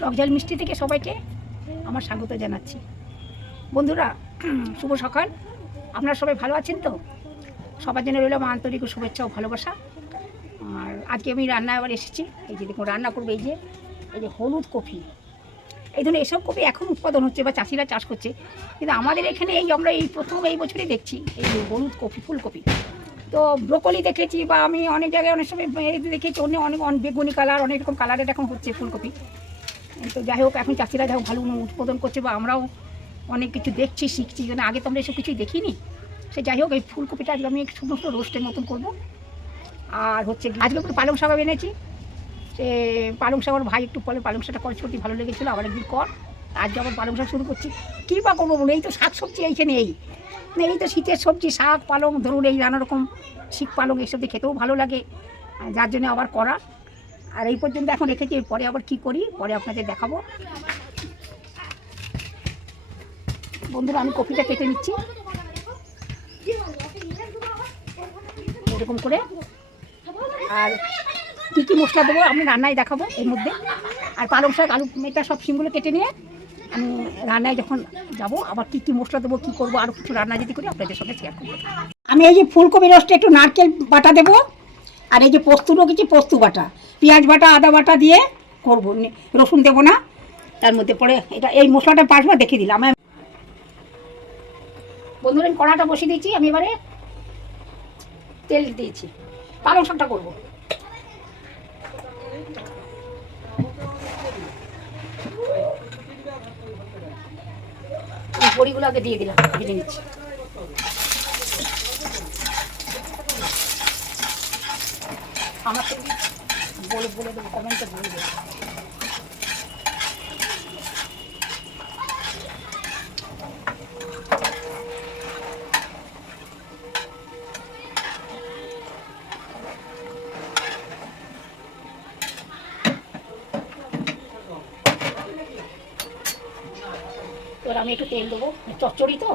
টকঝাল মিষ্টি থেকে সবাইকে আমার স্বাগত জানাচ্ছি। বন্ধুরা, শুভ সকাল। আপনারা সবাই ভালো আছেন তো? সবার জন্য রইল আমার আন্তরিক শুভেচ্ছা ও ভালোবাসা। আর আজকে আমি রান্না আবার এসেছি। এই যে দেখুন, রান্না করবো এই যে হলুদ কপি। এই ধরনের এসব কপি এখন উৎপাদন হচ্ছে বা চাষিরা চাষ করছে, কিন্তু আমাদের এখানে আমরা এই প্রথম এই বছরই দেখছি এই যে হলুদ কপি, ফুলকপি। তো ব্রোকলি দেখেছি বা আমি অনেক জায়গায় অনেক সময় দেখেছি অনেক বেগুনি কালার, অনেক রকম কালারের এখন হচ্ছে ফুলকপি। তো যাই হোক, এখন চাষিরা যাই হোক ভালো উৎপাদন করছে বা আমরাও অনেক কিছু দেখছি, শিখছি, কারণ আগে তো আমরা এসব কিছুই দেখিনি। সে যাই হোক, এই ফুলকপিটা আজকে আমি সমস্ত রোস্টের মতন করবো। আর হচ্ছে আজকে একটু পালং শাক এনেছি। সে পালং শাক আমার ভাই একটু পরে পালং শাকটা করে সত্যি ভালো লেগেছিলো, আবার একদিন কর। আজকে আবার পালং শাক শুরু করছি। কী বা করবো বলে, এই তো শাক সবজি এইখানে এই তো শীতের সবজি, শাক পালং ধরুন, এই নানা রকম শিক পালং এইসব দিয়ে খেতেও ভালো লাগে, যার জন্য আবার করা। আর এই পর্যন্ত এখন রেখেছি, পরে আবার কি করি পরে আপনাদের দেখাবো। বন্ধুরা, আমি কপিটা কেটে নিচ্ছি এরকম করে। আর কী কী মশলা দেবো আমি রান্নায় দেখাবো এর মধ্যে। আর পালং শাক, আলু, এটা সব সিমগুলো কেটে নিয়ে আমি রান্নায় যখন যাব আবার কী কী মশলা দেবো, কী করবো, আরও কিছু রান্না যদি করি আপনাদের সঙ্গে শেয়ার করবো। আমি এই যে ফুলকপি রোস্টে একটু নারকেল বাটা দেবো, আর এই যে পোস্ত রেখেছি, পোস্ত বাটা, পেঁয়াজ বাটা, আদা বাটা দিয়ে করবো, রসুন দেবো না তার মধ্যে। পরে এটা এই মশলাটা পাঁচবার দেখিয়ে দিলাম। বন্ধুরা, আমি কড়াটা বসিয়ে দিয়েছি, আমি এবারে তেল দিয়েছি, পালং শাকটা করবো। বড়িগুলো আগে দিয়ে দিলাম, ভেজে নিচ্ছি। আমার সঙ্গে বলে দেবো, কমেন্টে বলে দেবো। এবার আমি একটু তেল দেবো, চচ্চড়ি তো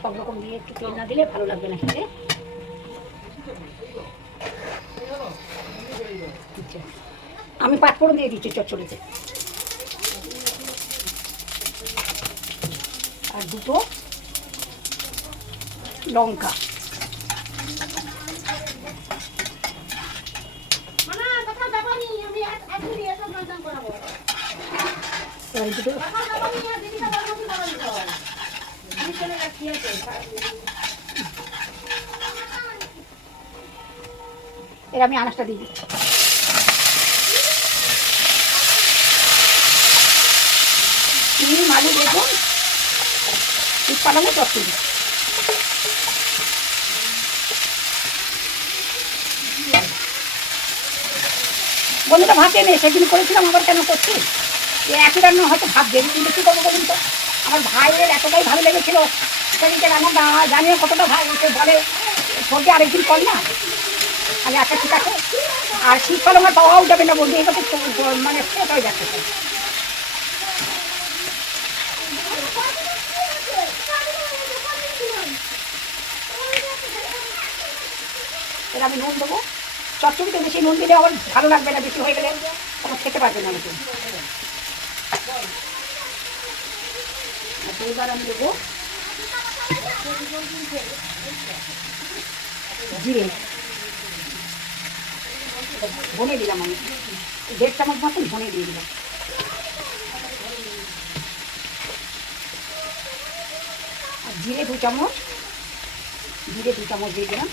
সব রকম দিয়ে একটু তেল না দিলে ভালো লাগবে না খেতে। আমি পাঁচফোড়ন দিয়ে দিচ্ছি চচ্চড়িতে, আর দুটো লঙ্কা। এর আমি আনাজটা দিয়ে দিচ্ছি। চিনি, আলু, বেগুন, শীত পালঙে চচ্চড়ি। বন্ধুটা ভাতে নেই, সেদিন করেছিলাম, আবার কেন করছি? একই রান্না হয়তো ভাববে, কিন্তু কী করবো বলুন তো। আমার ভাইয়ের এতটাই ভালো লেগেছিল সেদিনকে রান্না, জানিয়ে কতটা ভাই বলে সবজি আরেকদিন কর না। আগে একটা ঠিক আছে। আর শীত পালং আর পাওয়াও যাবে না বন্ধু, এবার তো মানে শেষ হয়ে যাচ্ছে। এবার আমি নুন দেবো। চচ্চড়িতে বেশি নুন দিলে আবার ভালো লাগবে না, বেশি হয়ে গেলে তখন খেতে পারবে না নতুন। এবার আমি দেবো জিরে, ধনে দিলাম, আমি 1.5 চামচ মতন ধনে দিয়ে দিলাম। আর জিরে 2 চামচ, জিরে 2 চামচ দিয়ে দিলাম।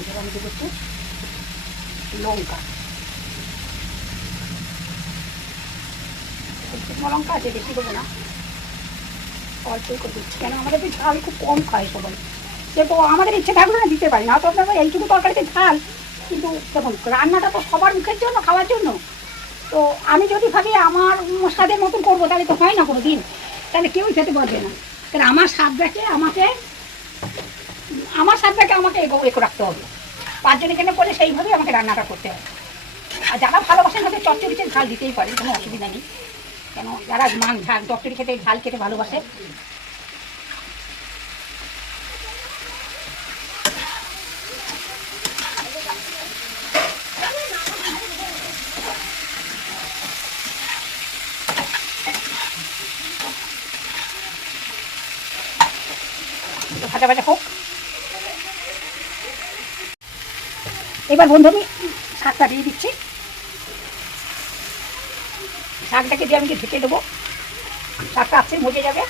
এবার আমি দেবো একটু লঙ্কা, শুকনো লঙ্কা আছে, বেশি দেবো না, অল্পই করে দিচ্ছি। কেন আমাদের তো ঝাল খুব কম খায় সবাই, সেহেতু আমাদের ইচ্ছে থাকলে না দিতে পারি না। তো আপনার এইটুকু তরকারিতে ঝাল, কিন্তু দেখুন রান্নাটা তো সবার মুখের জন্য, খাওয়ার জন্য। তো আমি যদি ভাবি আমার স্বাদের মতন করবো, তাহলে তো হয় না কোনো দিন, তাহলে কেউই খেতে পারবে না। কারণ আমার স্বাদটাকে আমাকে এগো রাখতে হবে। 5 জনে কেন করে সেইভাবেই আমাকে রান্নাটা করতে হবে। আর যারা ভালোবাসেন তাদের চচ্চড়িতে ঝাল দিতেই পারে, কোনো অসুবিধা নেই। কেন যারা ঝাল চচ্চড়ি খেতে, ঝাল খেতে ভালোবাসে। ভাজা ভাজা হোক। এবার বন্ধু আমি শাকটা দিয়ে দিচ্ছি। শাকটাকে দিয়ে আমি ঢেকে দেবো, শাকটা আছে মজে যাবে।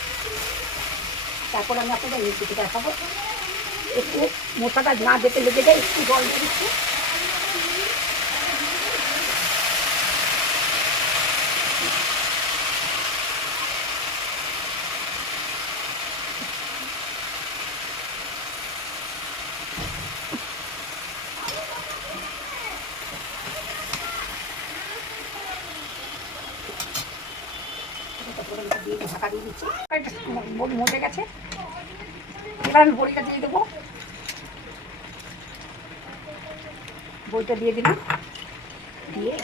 তারপর আমি আপনাদের রেসিপিটা দেখাবো। একটু মশলাটা না যেতে লেগে যায়, একটু জল দিয়ে দিচ্ছি। ঢাকা দিয়ে দিচ্ছি, মজে গেছে। এবার আমি বড়িটা দিয়ে দেবো। বড়িটা দিয়ে দিলাম, দিয়ে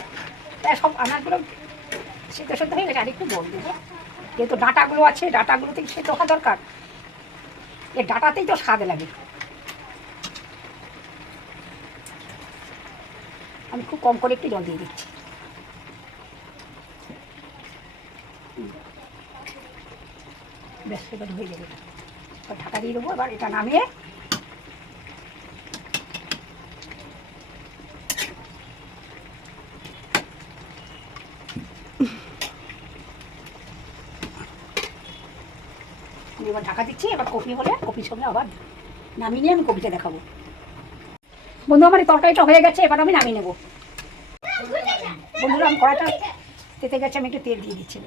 প্রায় সব আনাজগুলো সেদ্ধ সেদ্ধ হয়ে গেছে। আর একটু বড়ি দেবো, যেহেতু ডাঁটাগুলো আছে, ডাঁটাগুলোতেই সেদ্ধ হওয়া দরকার। এর ডাঁটাতেই তো স্বাদ লাগে। আমি খুব কম করে একটু জল দিয়ে দিচ্ছি। ব্যাস এবার হয়ে যাবে। এবার ঢাকা দিয়ে দেবো। এবার এটা নামিয়ে আমি এবার ঢাকা দিচ্ছি। এবার কপি হলে কপির সঙ্গে আবার নামিয়ে নিয়ে আমি কপিটা দেখাবো। বন্ধু আমার এই তরকারিটা হয়ে গেছে, এবার আমি নামিয়ে নেবো। বন্ধুরা আমি কড়াইটা তেতে গেছে, আমি একটু তেল দিয়ে দিচ্ছি।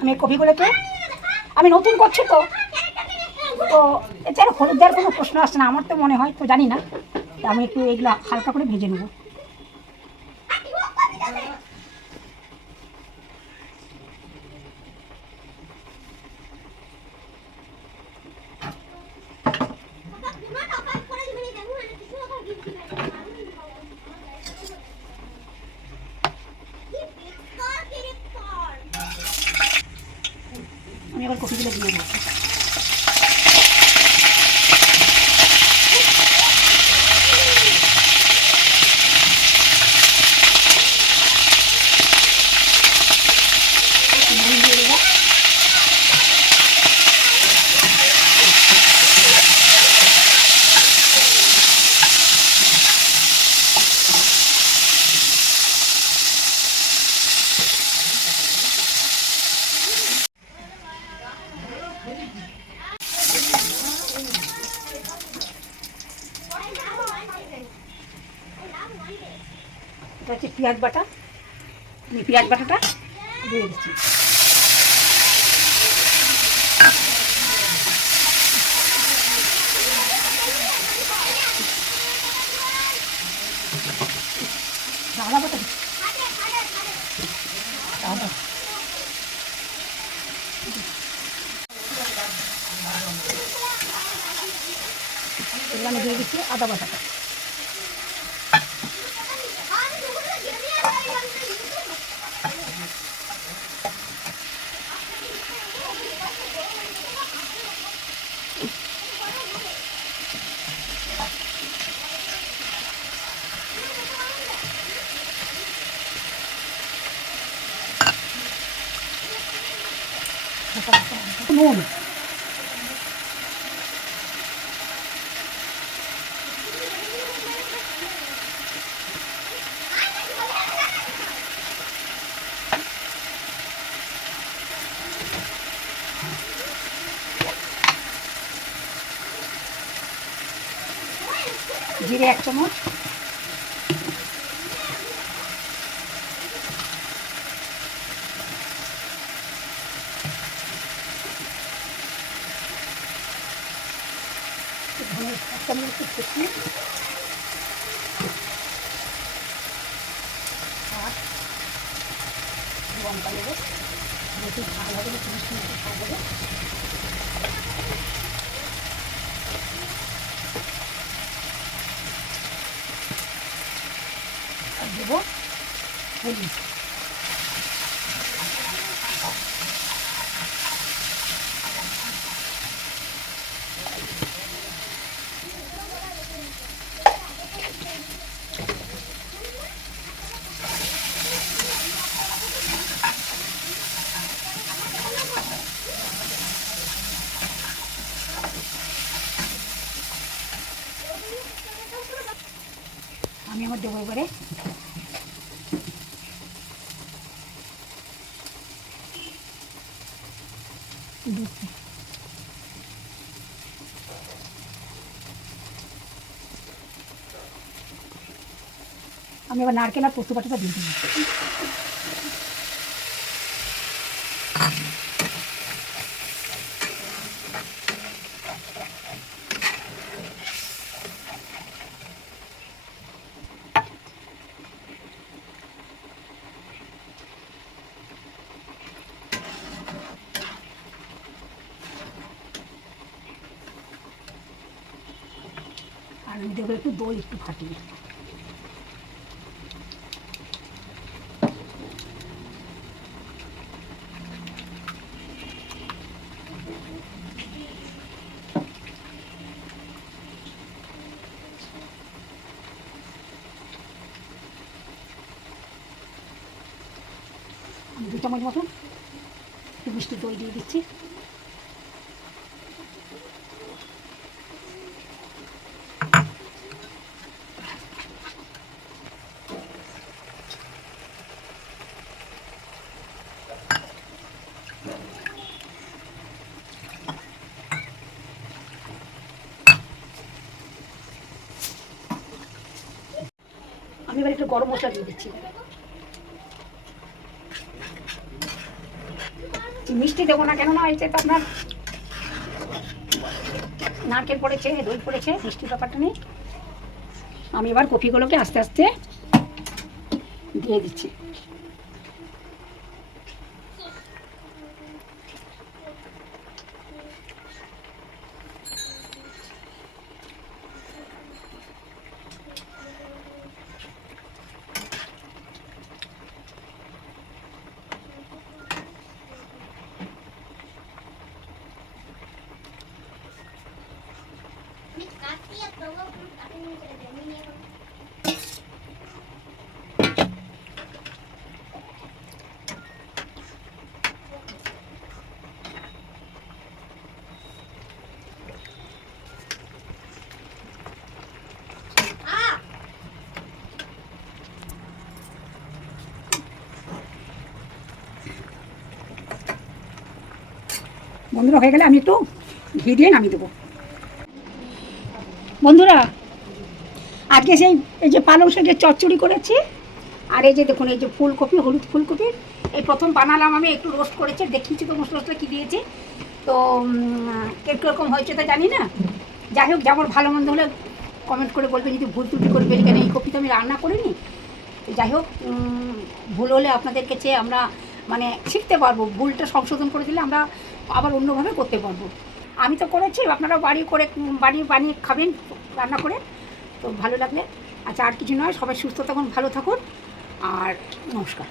আমি কপিগুলোকে, আমি নতুন করছি তো এছাড়া হলুদ দেওয়ার কোনো প্রশ্ন আসছে না আমার তো মনে হয়, তো জানি না। আমি একটু এগুলো হালকা করে ভেজে নেবো। আমি এবার কপিগুলো দিয়ে দেবো। এটা হচ্ছে পেঁয়াজ বাটা, আমি পেঁয়াজ বাটাটা দিয়ে দিচ্ছি। আদা বাটা দিচ্ছি, আদা এগুলো আমি দিয়ে দিচ্ছি আদা বাটাটা। নুন, জিরে 1 চামচ, একটু কুচি আর লঙ্কা দেবো, বেশি ঝাল হবে না, 30 মিনিট ঝাল দেবো। আর দেবো হলুদ। চামচ দেবো এবারে। আমি এবার নারকেল আর পোস্ত বাটাটা দিয়ে দেবো। আর আমি দেবো একটু দই, একটু ফাটিয়ে। আমি 2 চামচ মতন একটু মিষ্টি দই দিয়ে দিচ্ছি। আমি এবার একটু গরম মশলা দিয়ে দিচ্ছি। মিষ্টি দেবো না, কেননা এতে তো আপনার নারকেল পড়েছে, দই পড়েছে, মিষ্টির ব্যাপারটা নেই। আমি এবার কপিগুলোকে আস্তে আস্তে দিয়ে দিচ্ছি। বন্ধুরা হয়ে গেলে আমি একটু ঘি দিয়ে নামিয়ে দেবো। বন্ধুরা আজকে সেই এই যে পালং শাকের চচ্চড়ি করেছি, আর এই যে দেখুন এই যে ফুলকপি, হলুদ ফুলকপি এই প্রথম বানালাম আমি, একটু রোস্ট করেছি, দেখিয়েছি তো মশলা কী দিয়েছি। তো কীরকম হয়েছে তো জানি না। যাই হোক, যেমন ভালো মন্দ হলে কমেন্ট করে বলবে, যদি ভুল ত্রুটি করে বলি, কেন এই কপি তো আমি রান্না করিনি। যাই হোক, ভুল হলে আপনাদেরকে চেয়ে আমরা মানে শিখতে পারবো, ভুলটা সংশোধন করে দিলে আমরা আবার অন্যভাবে করতে পারবো। আমি তো করেছি, আপনারাও বানিয়ে খাবেন রান্না করে। তো ভালো লাগলে, আচ্ছা আর কিছু নয়, সবাই সুস্থ থাকুন, ভালো থাকুন, আর নমস্কার।